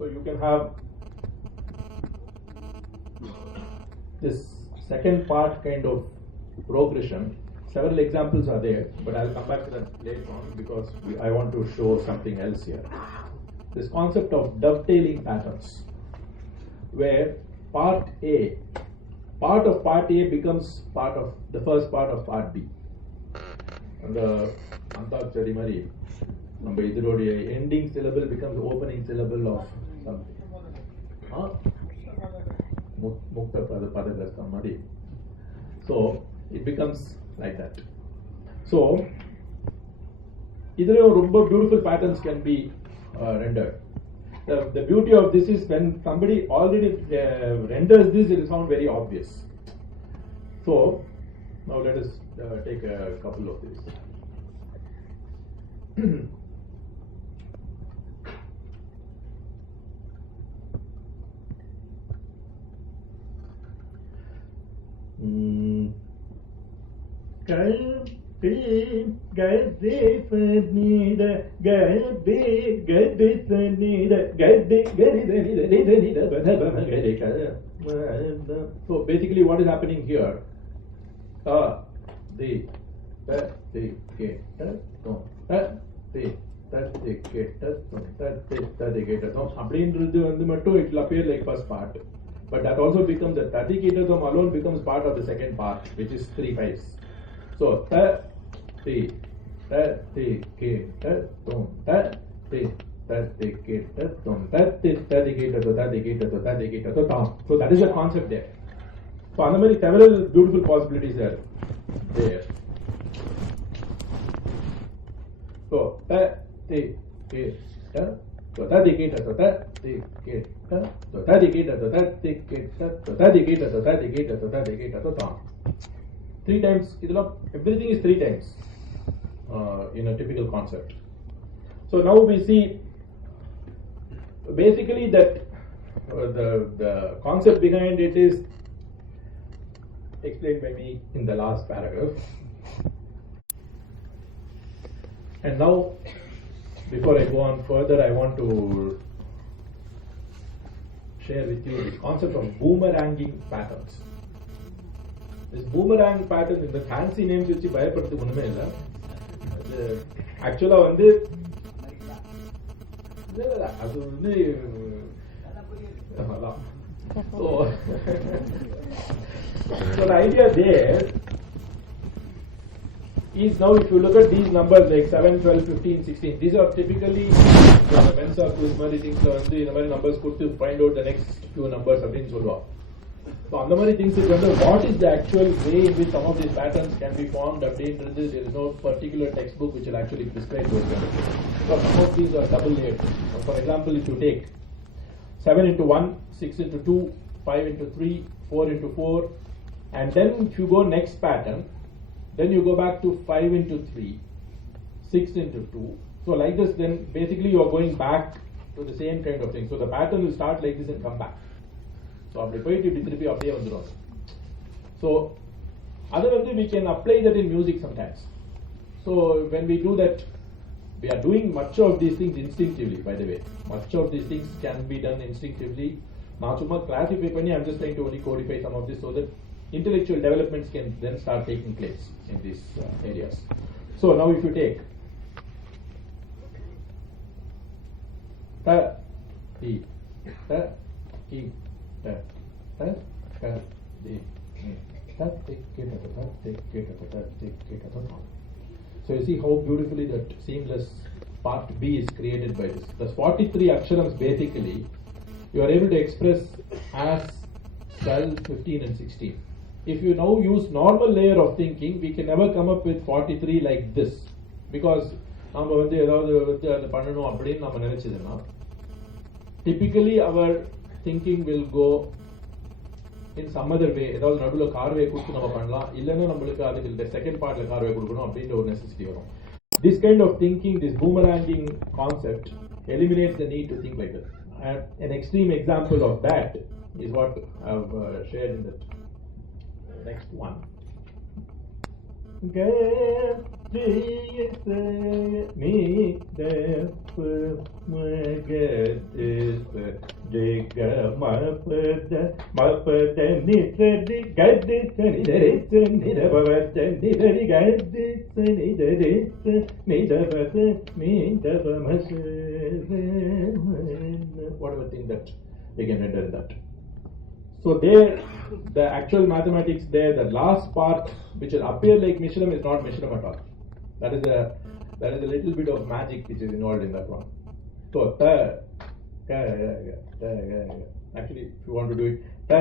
So you can have this second part kind of progression. Several examples are there, but I'll come back to that later on because I want to show something else here. This concept of dovetailing patterns, where part of part A becomes part of the first part of part B. And the Antakshari Mari, ending syllable becomes the opening syllable of something. So it becomes like that. So beautiful patterns can be rendered. The beauty of this is when somebody already renders this, it will sound very obvious. So now let us take a couple of these. So basically what is happening here, so it will appear like first part, but that also becomes the Tadikitatham alone becomes part of the second part, which is 3 5s. So so that is the concept there. So several beautiful possibilities are there. So three times, everything is 3 times in a typical concept. So now we see basically that the concept behind it is explained by me in the last paragraph. And now, before I go on further, I want to share with you the concept of boomeranging patterns. This boomerang pattern in the fancy names which actually so the idea there is, now if you look at these numbers like 7, 12, 15, 16, these are typically when numbers could find out the next few numbers. So on the many things is what is the actual way in which some of these patterns can be formed, updated. There is no particular textbook which will actually prescribe those kind of things. So some of these are double layered. So for example, if you take 7 into 1, 6 into 2, 5 into 3, 4 into 4, and then if you go next pattern, then you go back to 5 into 3, 6 into 2. So like this, then basically you are going back to the same kind of thing. So the pattern will start like this and come back. So so otherwise we can apply that in music sometimes. So when we do that, we are doing much of these things instinctively, by the way. Much of these things can be done instinctively. I'm just trying to only codify some of this so that intellectual developments can then start taking place in these areas. So now if you take ta, ti, ta, ki, ta, ta, ka, di, ta, ti, ki, ta, ta, ti, ki, ta, ta, ti, ki, ta, ta. So you see how beautifully that seamless part B is created by this. The 43 aksharams basically you are able to express as 12, 15 and 16. If you now use normal layer of thinking, we can never come up with 43 like this, because typically our thinking will go in some other way. The second part necessity. This kind of thinking, this boomeranging concept, eliminates the need to think like that. And an extreme example of that is what I've shared in the next one. whatever thing that we can render that. So there, the actual mathematics there, the last part which will appear like Mishram is not Mishram at all. That is a little bit of magic which is involved in that one. So actually, if you want to do it, so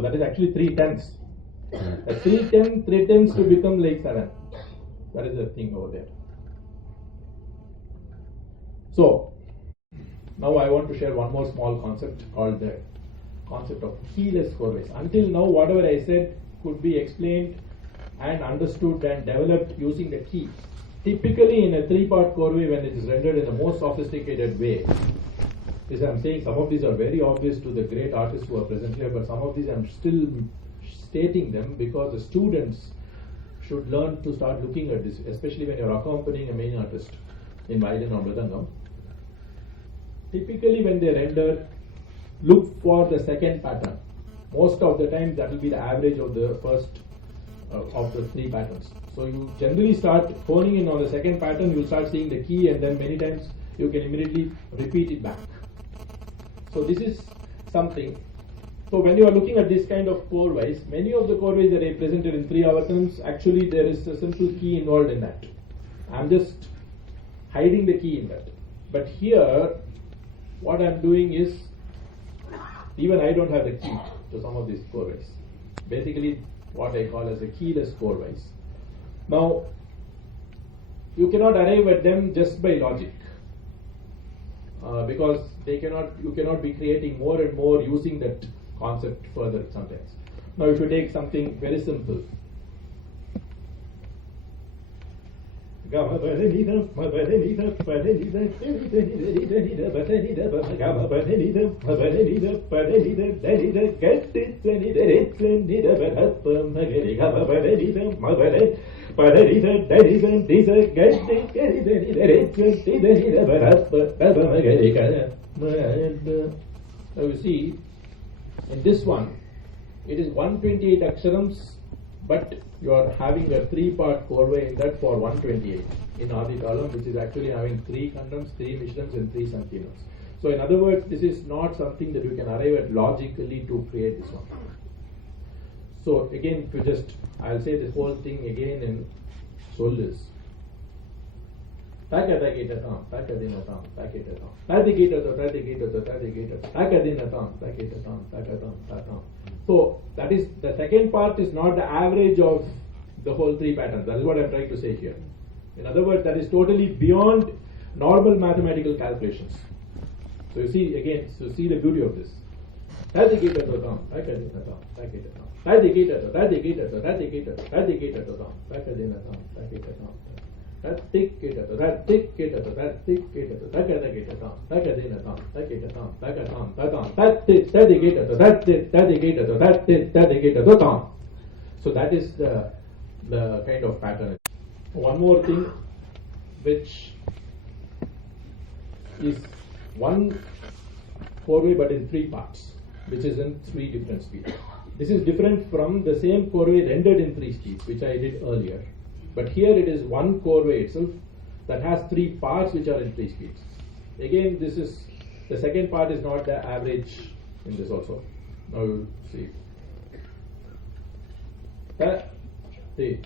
that is actually 3/10. 3/10 to become like 7. That is the thing over there. So now I want to share one more small concept called the concept of keyless korvais. Until now, whatever I said could be explained and understood and developed using the key. Typically in a 3-part korvai, when it is rendered in the most sophisticated way, this I'm saying some of these are very obvious to the great artists who are present here, but some of these I'm still stating them because the students should learn to start looking at this, especially when you're accompanying a main artist in violin or mridangam. Typically when they render, look for the second pattern. Most of the time that will be the average of the first of the 3 patterns. So you generally start honing in on the second pattern, you'll start seeing the key, and then many times you can immediately repeat it back. So this is something. So when you are looking at this kind of korvais, many of the korvais that I presented in 3 avatars, actually there is a simple key involved in that. I'm just hiding the key in that. But here, what I'm doing is, even I don't have the key to some of these korvais. Basically, what I call as the keyless korvais. Now, you cannot arrive at them just by logic, because you cannot be creating more and more using that concept further sometimes. Now, if you take something very simple. Now you see, in this one, it is 128 aksharams, but you are having a 3-part korvai in that for 128 in Adi Talam, which is actually having 3 khandams, 3 mishrams, and 3 sankinams. So in other words, this is not something that you can arrive at logically to create this one. So again, I'll say this whole thing again in Solis. So that is the second part is not the average of the whole 3 patterns. That is what I'm trying to say here. In other words, that is totally beyond normal mathematical calculations. So you see again, see the beauty of this. So that is the kind of pattern. One more thing, which is one korvai but in 3 parts, which is in 3 different speeds. This is different from the same korvai rendered in 3 speeds, which I did earlier. But here it is one korvai itself that has 3 parts which are in 3 speeds. Again, this is the second part is not the average in this also. Now you see. Ta, ti,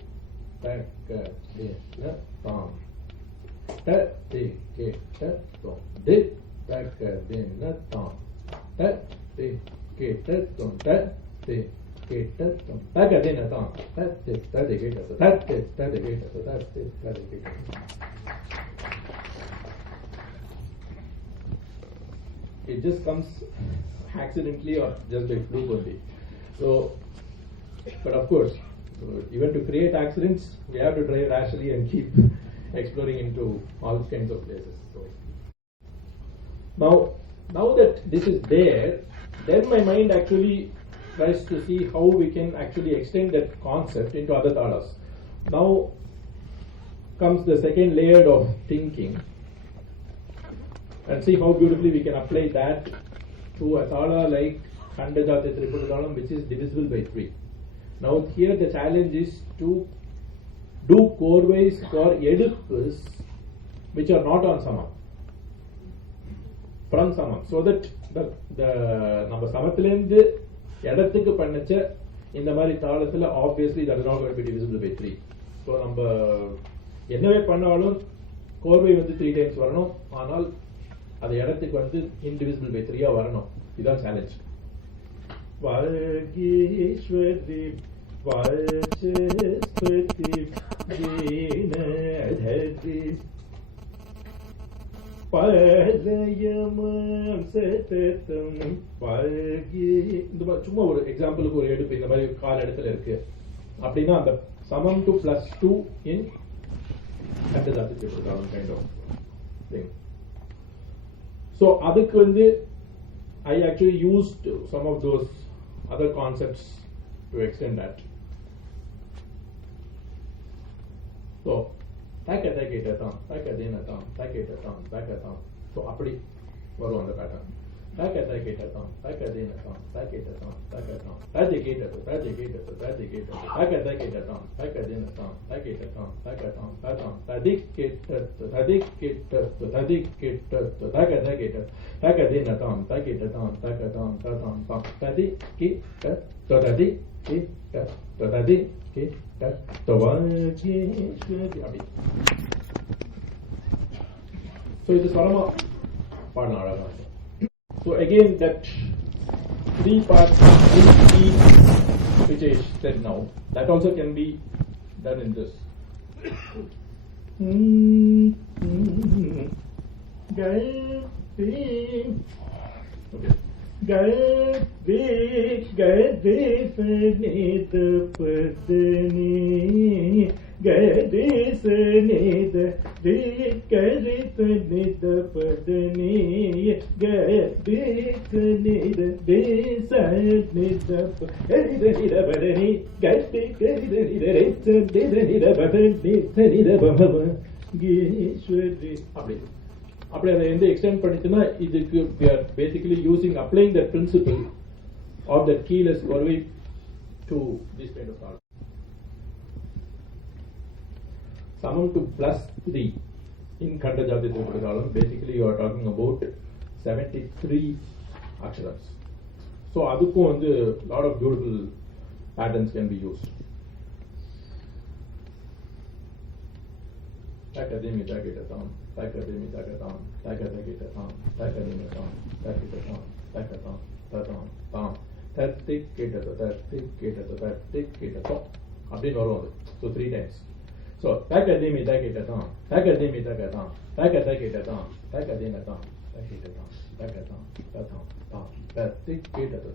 ta, ka, di, na, tam. Ta, ti, ke, ta, tom. Di, ta, ka, di, na, tam. Ta, ti, ke, ta, tom. Ta, ti, ke, ta, tom. Ta, ka, di, na, tam. Ta, ti, ta, di, ke, ta, tom. Ta, ti, ta, di, ke, ta, tom. Ta, ti, ta, di, ke, ta, tom. It just comes accidentally or just by fluke only. So, but of course, So even to create accidents, we have to drive rationally and keep exploring into all kinds of places. So now that this is there, then my mind actually tries to see how we can actually extend that concept into other talas. Now comes the second layer of thinking, and see how beautifully we can apply that to a tala like Khandajati Tripuratalam, which is divisible by 3. Now here the challenge is to do korvais for edupus which are not on samam, from samam, so that the நம்ம சமத்திலிருந்து இடத்துக்கு பண்ணச்ச இந்த மாதிரி தாளத்துல obviously that is not going to be divisible by 3. So நம்ம என்னவே பண்ணாலும் கோர்வை வந்து 3 times வரணும், ஆனால் அது இடத்துக்கு வந்து indivisible by 3 வரணும். இதுதான் சேலஞ்ச். வாகீஸ்வரி வாசஸ்பதி ஜீனதரி பரயமம் சததம் வாகி. இந்த மாதிரி சும்மா ஒரு எக்ஸாம்பிளுக்கு ஒரு எடுப்பு இந்த மாதிரி கால் இடத்துல இருக்கு அப்படின்னா அந்த சமம் to +2 in Khandajati Tripuratalam kind of thing. So அதுக்கு வந்து I actually used some of those other concepts to extend that. So takatatam. So அப்படி வரும் அந்த பேட்டர்ன். takatatam. So இது ஸ்வரமா பாடலாம் அழகா. So again that 3 parts, 3 keys which I said now, that also can be done in this. Okay. Gade sanida padani gade sanida de gade sanida padani gade sanida de sanida sanida padani gade sanida de sanida padani sanida bhava gishwari. அப்படி அதை வந்து extend பண்ணிட்டுனா இதுக்கு we are basically applying that principle of that keyless korvai to this kind of art. Samam to +3 in Khandajati Tripuratalam, basically you are talking about 73 aksharams. So adukku வந்து lot of beautiful patterns can be used. Takademi takitatam, takademi takatam, takadagitatam, takademitam, takitatam, takatam, tatam, tam, tatikitatam, அப்படின்னு வரும் அது. So 3 times. So takademi takitatam, takademi takatam, takadagitatam, takademitam, takitatam, takatam, tatam, tam, tatikitatam,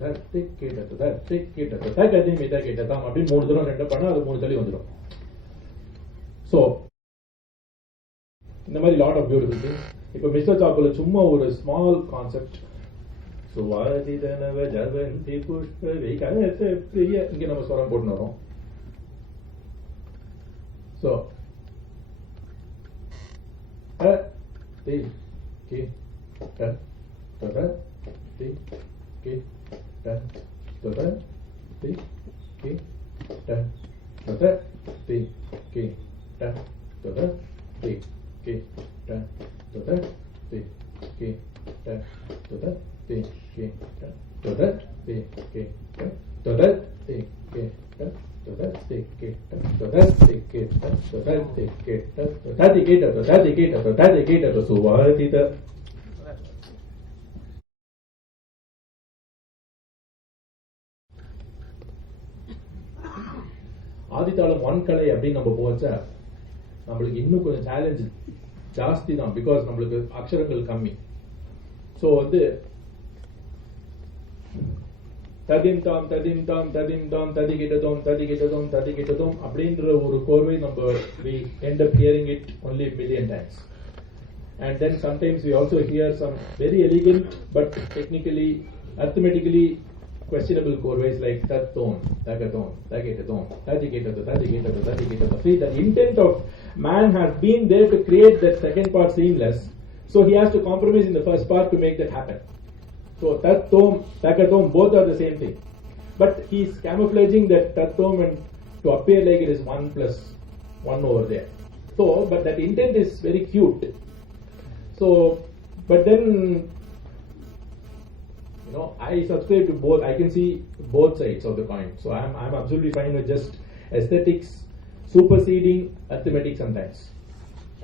takademi takitatam அப்படின்னு 3 தடவை 2 பண்ணா அது 3 தள்ளி வந்துடும். So இந்த மாதிரி லாட் ஆஃப் பியூட்டிஃபுல் திங்ஸ். இப்போ மிஸ்டர் சாக்குல சும்மா ஒரு ஸ்மால் கான்செப்ட். ஸோ வாதிதனவ ஜவந்தி புஷ்ப விகச பிரிய இங்கே நம்ம ஸ்வரம் போட்டு வரோம். ஸோ தி கி ட த தி கி ட த தி கி ட த தி கி ட த தி ki ta to da ti ki ta to da ti ki ta to da ti ki ta to da ti ki ta to da ti ki ta to da ti ki ta to da ti ki ta to da ti ki ta to da ti ki ta to da ti ki ta to suvatita. ஆதித்தாளம் 1 கலை அப்படின்னு நம்ம போச்சா நம்மளுக்கு இன்னும் கொஞ்சம் challenge ஜாஸ்தி தான், because நம்மளுக்கு அக்ஷரங்கள் கம்மி. ஸோ வந்து tadim tam tadigitadom அப்படின்ற ஒரு கோர்வை நம்ம we end up hearing it only a million times. And then sometimes we also hear some very elegant but technically arithmetically questionable korvais like taton, tagadon, tagetadon, tadigitadon. See, the intent of man has been there to create that second part seamless, so he has to compromise in the first part to make that happen. So tatom, tagadon, both are the same thing, but he is camouflaging that tatom and to appear like it is 1 plus 1 over there. So, but that intent is very cute. So, but then, you know, I subscribe to both. I can see both sides of the coin. So I'm absolutely fine with just aesthetics superseding arithmetic sometimes.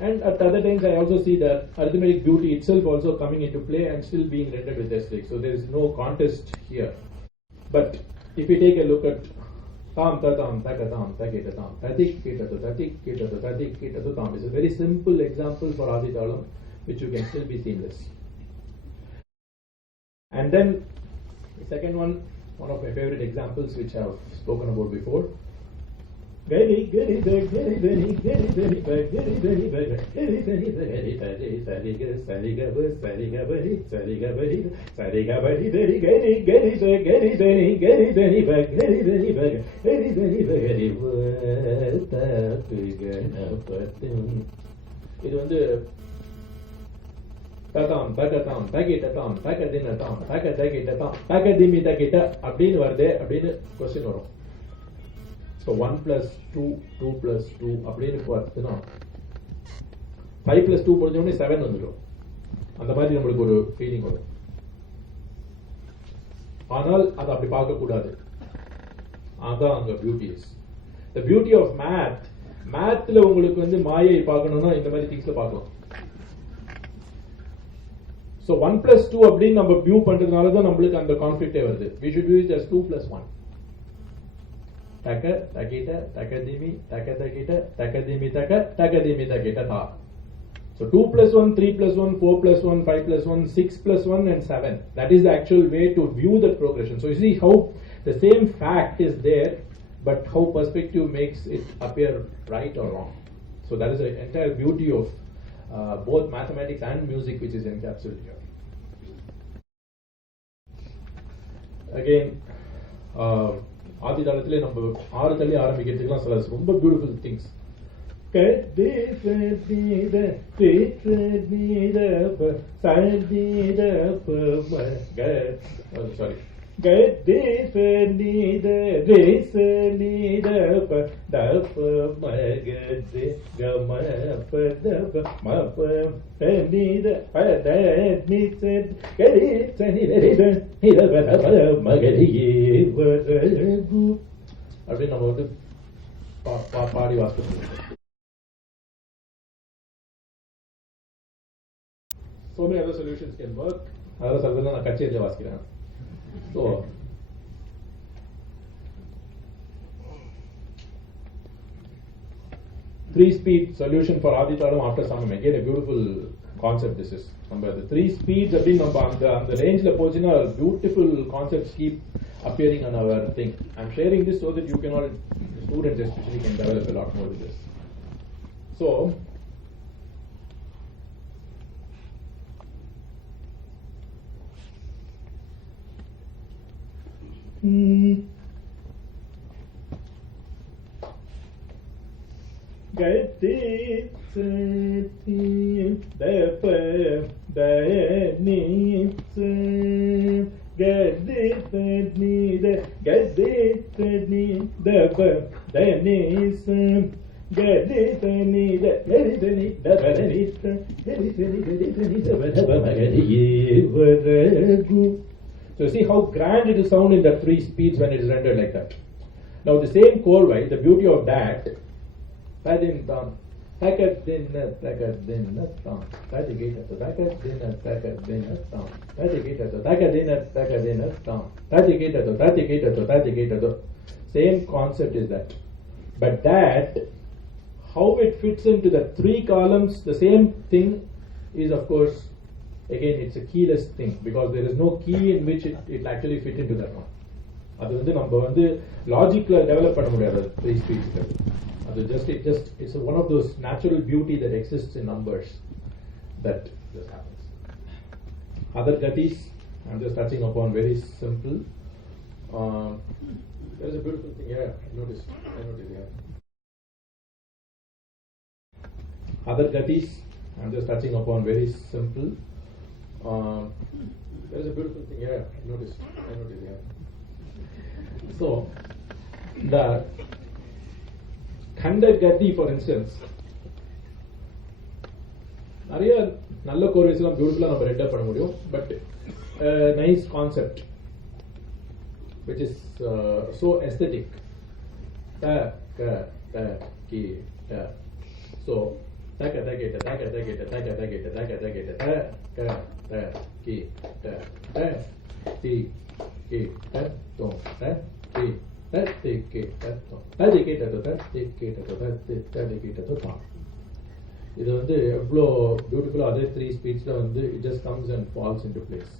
And at other times I also see the arithmetic beauty itself also coming into play and still being rendered with aesthetics. So there is no contest here. But if we take a look at tam tatam tagatam tagatam tadik kitatu tam is a very simple example for Aditalam, which you can still be seamless. And then the second one of my favorite examples, which I have spoken about before. இது வந்து ததாம் தகதாம் தகிட்டதாம் தகதினதாம் தகதகிட்டதாம் தகதிமிதகிட்ட அப்படின்னு வருது அப்படின்னு question வரும். So 1 plus 2 2 plus 2 அப்படின்னு பார்த்தீங்கன்னா 5 plus 2 முடிஞ்ச உடனே 7 வந்துடும். அந்த மாதிரி நம்மளுக்கு ஒரு ஃபீலிங் வரும். ஆனால் அது அப்படி பார்க்கக்கூடாது. அதான் அங்க beauty is. The beauty of மேத்ல உங்களுக்கு வந்து மாயை பார்க்கணும்னா இந்த மாதிரி திங்ஸ்ல பார்க்கலாம். So 1 plus 2 அப்படின்னு நம்ம வியூ பண்றதுனால தான் நம்மளுக்கு அந்த கான்ஃப்ளிக்டே வருது. We should use just 2 plus 1. தக தகிட்ட தகதிமி தகதகிட்ட தகதிமி தகதிமி தகிட்ட தா. So 2 plus 1, 3 plus 1, 4 plus 1, 5 plus 1, 6 plus 1 and 7. That is the actual way to view the progression. So you see how the same fact is there, but how perspective makes it appear right or wrong. So that is the entire beauty of both mathematics and music, which is encapsulated here. Again, ஆதிதாளத்திலே நம்ம 6 தள்ளி ஆரம்பிக்கிறதுக்குலாம் சில ரொம்ப beautiful things. Sorry Gade sa ni da re sa ni da pa da pa ma ga de ga ma pa da pa ma pa pa ni da pa da ni sa gade sa ni da re da ni da pa da pa ma ga de ye va gu அப்படி நம்ம வந்து பாடி வாசிக்கிறோம். So many other solutions can work. அதெல்லாம் சொல்றதுல நான் கச்சேரியில் வாசிக்கிறேன். So, three-speed solution for Aditalam after Samam. Again, a beautiful concept this is. Number the 3 speeds are being on the range la pochina, beautiful concepts keep appearing on our thing. I'm sharing this so that you can all, students especially, can develop a lot more with this. So, Gade sa ti da pa da ni sa gade sa ni da gade sa ni da pa da ni sa gade sa ni da gade sa ni da pa da ni sa gade sa ni da pa da pa gade ye va gu. So see how grand it will sound in the 3 speeds when it is rendered like that. Now the same korvai, the beauty of that, tadim tam, takadinna tam, tadigita to takadinna tam, tadigita to takadinna tam, tadigita to. Same concept is that. But that, how it fits into the 3 columns, the same thing is of course, again, it's a keyless thing because there is no key in which it actually fit into that one. அது வந்து நம்ம வந்து லாஜிக்ல develop பண்ண முடியாது three ஸ்பீட்ஸ்ல. அது it's one of those natural beauty that exists in numbers that just happens. Other gatis, I'm just touching upon very simple. There's a beautiful thing here. I noticed here. Other gatis, I'm just touching upon very simple. There's a beautiful thing here. I noticed here. So the khanda gati, for instance, நிறைய நல்ல கோர்வைஸ் எல்லாம் பியூட்டிஃபுல்லா நம்ம red பண்ண முடியும். But nice concept which is so aesthetic. Ta ka ta ki ta. So ta ka ta ki ta ta ka ta ki ta ta ka ta ki ta ta ka ta ki ta ta ka ta ki ta ta ti ki ta to ta ti ta ti ki ta to ta ti ki ta to ta ti ki ta to ta ti ta ki ta to ta. இது வந்து எவ்வளோ பியூட்டிஃபுல்லா அதே three ஸ்பீட்ஸ்ல வந்து it just comes and falls into place.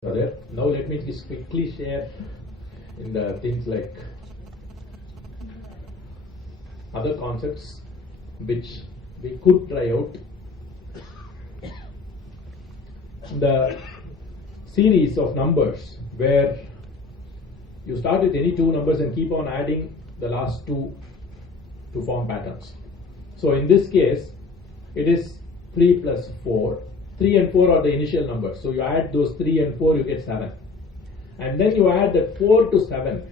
So there. Now let me just quickly share in the things like other concepts which we could try out. The series of numbers where you start with any two numbers and keep on adding the last two to form patterns. So in this case, it is 3 plus 4. 3 and 4 are the initial numbers. So you add those 3 and 4, you get 7. And then you add that 4 to 7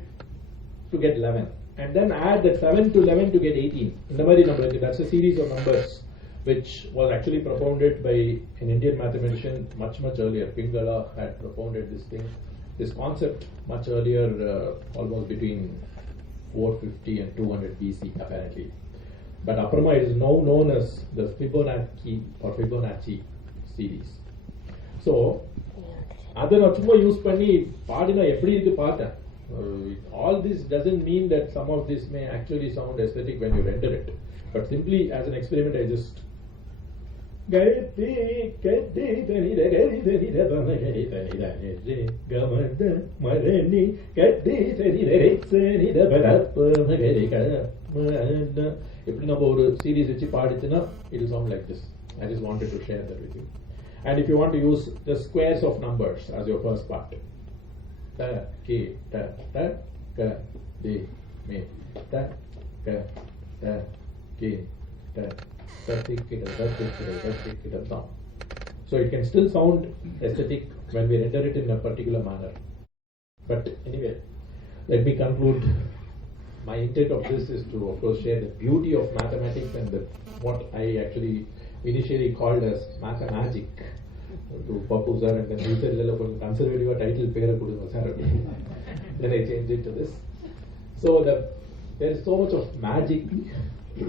to get 11. And then add that 7 to 11 to get 18. In the very number, that's a series of numbers which was actually propounded by an Indian mathematician much earlier. Pingala had propounded this concept much earlier, almost between 450 and 200 BC apparently. But Aprama is now known as the Fibonacci series. So அதை நான் சும்மா use பண்ணி பாடினா எப்படி இருக்கு பார்த்தேன். All this doesn't mean that some of this may actually sound aesthetic when you render it, but simply as an experiment I just இப்படி நம்ம ஒரு சீரீஸ் வச்சு பாடிச்சுன்னா it will sound like this. I just wanted to share that with you. And if you want to use the squares of numbers as your first part, ta ki ta ta ka di me ta ka ta ki ta ta ti ki ta ta ti ki ta ta ti ki ta. So it can still sound aesthetic when we render it in a particular manner. But anyway, let me conclude. My intent of this is to, of course, share the beauty of mathematics and what I actually initially called as mathemagic to Papu sir, and then he said, conservative title pera kudunga sir. Then I changed it to this. So there is so much of magic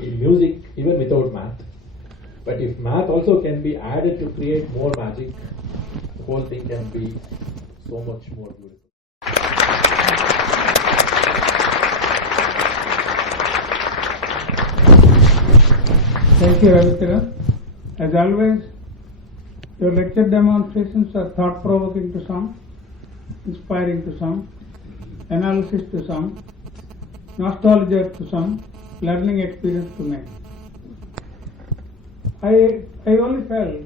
in music even without math. But if math also can be added to create more magic, the whole thing can be so much more beautiful. Thank you, Ravikiran. As always, your lecture demonstrations are thought-provoking to some, inspiring to some, analysis to some, nostalgia to some, learning experience to many. I only felt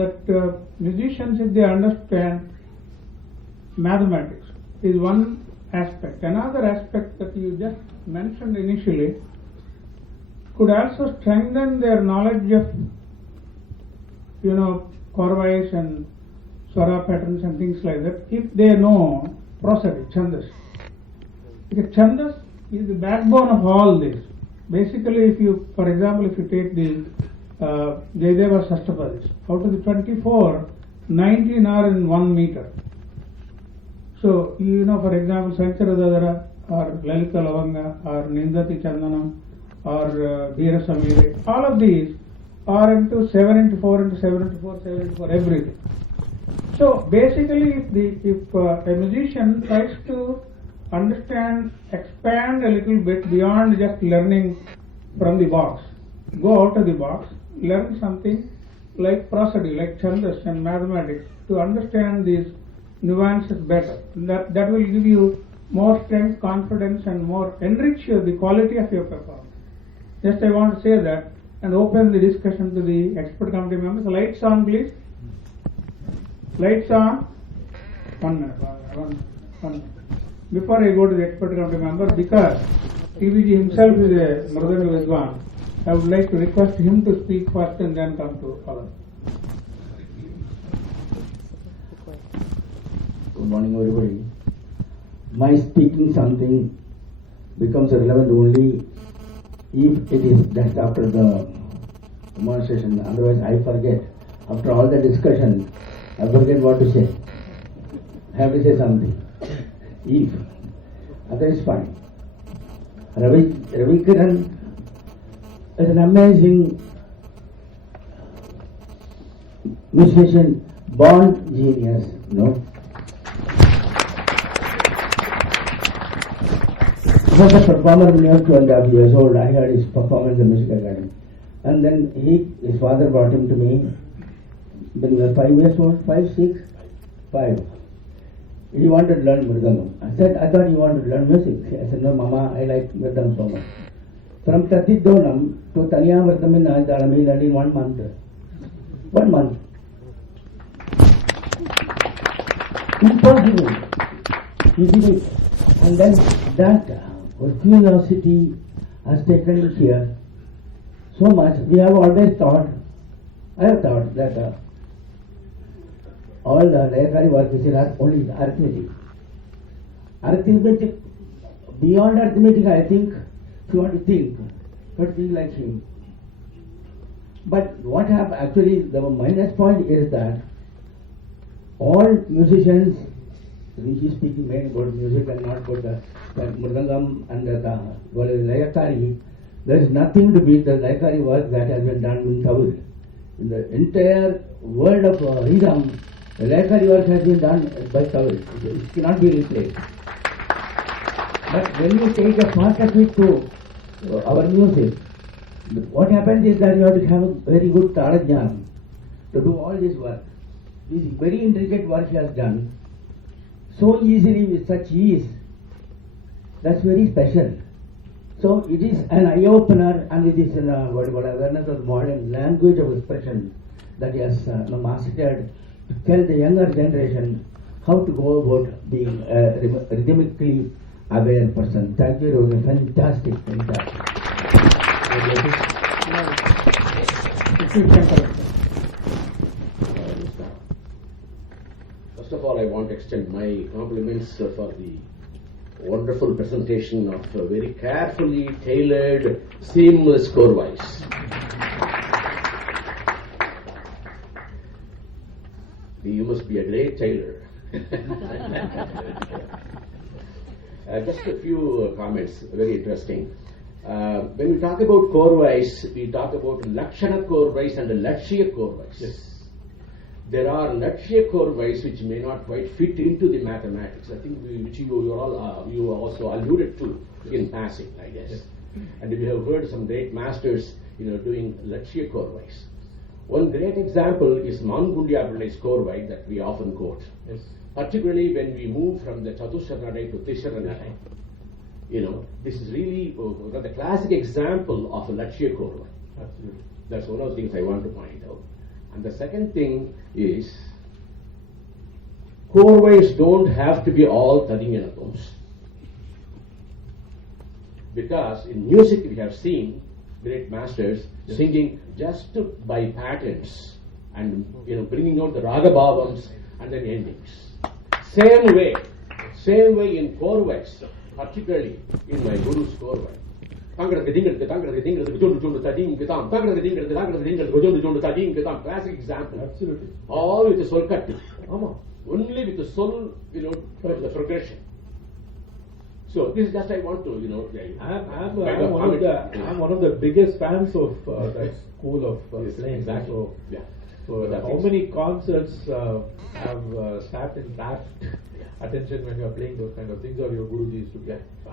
that musicians, if they understand mathematics, is one aspect. Another aspect that you just mentioned initially could also strengthen their knowledge of, korvais and swara patterns and things like that, if they know prosody, chandas. Because chandas is the backbone of all this. Basically, for example, if you take the Jayadeva Sashtapadis, out of the 24, 19 are in 1 meter. So, for example, Sancharadadara or Lalita Lavanga or Nindati Chandanam or Veera Samire, all of these are into 7 into 4 into 7 into 4, 7 into 4, everything. So basically, if a musician tries to understand, expand a little bit beyond just learning from the box, go out of the box, learn something like prosody, like chandas and mathematics, to understand these nuances better. That will give you more strength, confidence, and more enrich the quality of your performance. Just I want to say that and open the discussion to the expert committee members. Lights on, please. Lights on. 1 minute. 1 minute. Before I go to the expert committee member, because TVG himself is a Mridanga Vidwan, I would like to request him to speak first and then come to Korval. Good morning, everybody. My speaking something becomes relevant only if it is just after the demonstration. Otherwise, I forget. After all the discussion, I forget what to say. I have to say something. If that is fine. Ravikiran is an amazing musician, born genius, no? He was a performer when he was 2.5 years old. I heard his performance in the music academy. And then his father brought him to me when he was 5 years old, 5, 6, 5. He wanted to learn Mridangam. I thought you wanted to learn music. I said, no, Mama, I like Mridangam so much. From Tatidonam to Taniyavardam in Ajdalam, he learned in 1 month. 1 month. Impossible. He did it. And then that curiosity has taken him here so much. We have always thought, I have thought that all the Layakari work is only arithmetic. Arithmetic, beyond arithmetic, I think, if you want to think, but be like him. But what actually, the minus point is that all musicians, we is speaking mainly about music and not about the Mridangam and the Layakari, there is nothing to beat the Layakari work that has been done in Tamil. In the entire world of rhythm, the Layakari work has been done by Tamil. It cannot be replaced. But when you take a part of it to our music, what happens is that you have to have a very good talas to do all this work. This very intricate work he has done so easily with such ease. That's very special. So it is an eye-opener, and it is awareness of modern language of expression that he has mastered to tell the younger generation how to go about being a rhythmically aware person. Thank you, Rogan. Fantastic. First of all, I want to extend my compliments for the wonderful presentation of a very carefully tailored, seamless korvais. You must be a great tailor. Just a few comments, very interesting. When we talk about korvais, we talk about Lakshana korvais and Lakshya korvais. Yes. There are Lakshya korvais which may not quite fit into the mathematics. I think which you also alluded to in passing, I guess. Yes. And we have heard some great masters, doing Lakshya korvais. One great example is Mangundya Pillai's korvai that we often quote. Yes. Particularly when we move from the Chatusharanadai to Tisharanadai. This is really the classic example of a Lakshya korvai. Absolutely. That's one of the things I want to point out. And the second thing is, korvais don't have to be all Tadinganatams. Because in music we have seen great masters singing just by patterns and bringing out the raga bhavams and then endings. Same way in korvais, particularly in my Guru's korvai. Classic example. Absolutely. All with the soul cut. Only with the soul, the progression. So this is just I want to, I'm one of the biggest fans of that school of playing. Exactly. So how many concerts have sat in rapt attention when you are playing those kind of things, or your Guruji used to play? So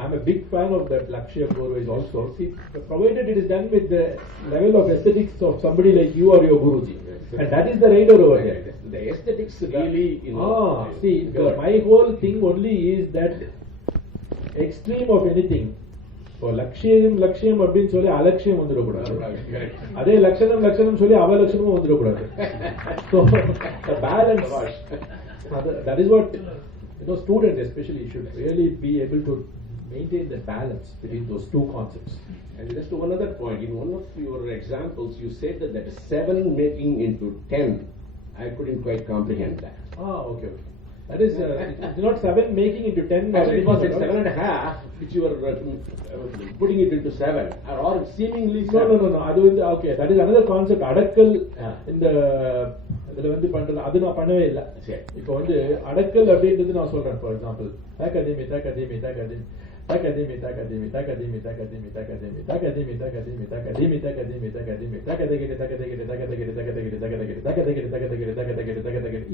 I'm a big fan of that Lakshya Korvais also. See, provided it is done with the level of aesthetics of somebody like you or your Guruji. And that is the radar over there. The aesthetics really, My whole thing only is that extreme of anything. இப்போ லட்சியம் அப்படின்னு சொல்லி அலட்சியம் வந்துடக்கூடாது. அதே லட்சணம் சொல்லி அவலட்சணமும் வந்துடக்கூடாது. So the balance, that is what students especially should really be able to maintain the balance between those two concepts. And just one other point, in one of your examples, you said that 7 making into 10. I couldn't quite comprehend that. Okay. That is, it's not 7 making into 10. Actually, it was at 7.5, which you were putting it into 7, or seemingly 7. No. Okay, that is another concept. அடக்கல் இந்த இதுல வந்து பண்றது அது நான் பண்ணவே இல்லை. இப்போ வந்து அடக்கல் அப்படின்றது நான் சொல்றேன். ஃபார் எக்ஸாம்பிள் தகதிமி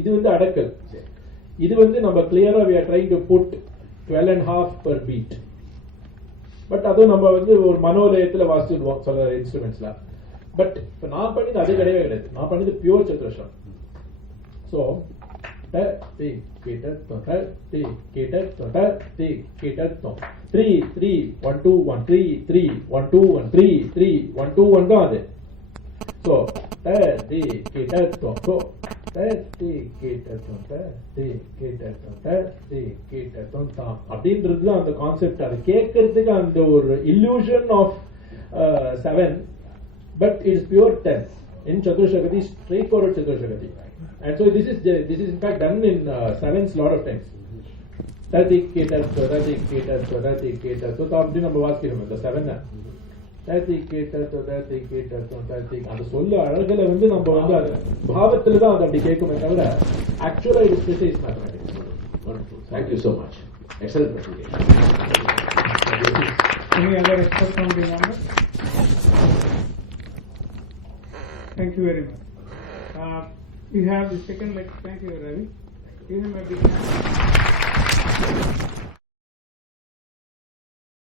இது வந்து அடக்கல். இது வந்து நம்ம கிளியரா we are trying to put 12.5 per beat. But அதுவும் நம்ம வந்து ஒரு மனோலயத்துல வாசிச்சுடுவோம் சில இன்ஸ்ட்ருமெண்ட்ஸ்ல. பட் இப்ப நான் பண்ணது அது கிடையவே கிடையாது. நான் பண்ணது பியூர் சதுரஸ்ரம். ஸோ டி கேட்டர் 3 3 1 2 1 3 3 1 2 1 3 3 1 2 1 தான் அது. ஸோ டி கேட்டர் அப்படின்றது அந்த கான்செப்ட். அது கேட்கறதுக்கு அந்த ஒரு illusion of 7, but it's pure 10 in Chaturshakati, straightforward Chaturshakati. And so this is in fact done in 7s lot of times. Tati ketar so அப்படி நம்ம வாசிக்கிறோம் இந்த 7. அந்த சொல்ல அழகுல வந்து நம்ம வந்து பாவத்துல தான் அது அப்படி கேட்குமே தவிர ஆக்சுவலா இது specialise mathematics. Thank you so much. Excellent presentation. Any other expert from the members? Thank you very much. We have the second lecture. Thank you, Ravi. Give him a big hand.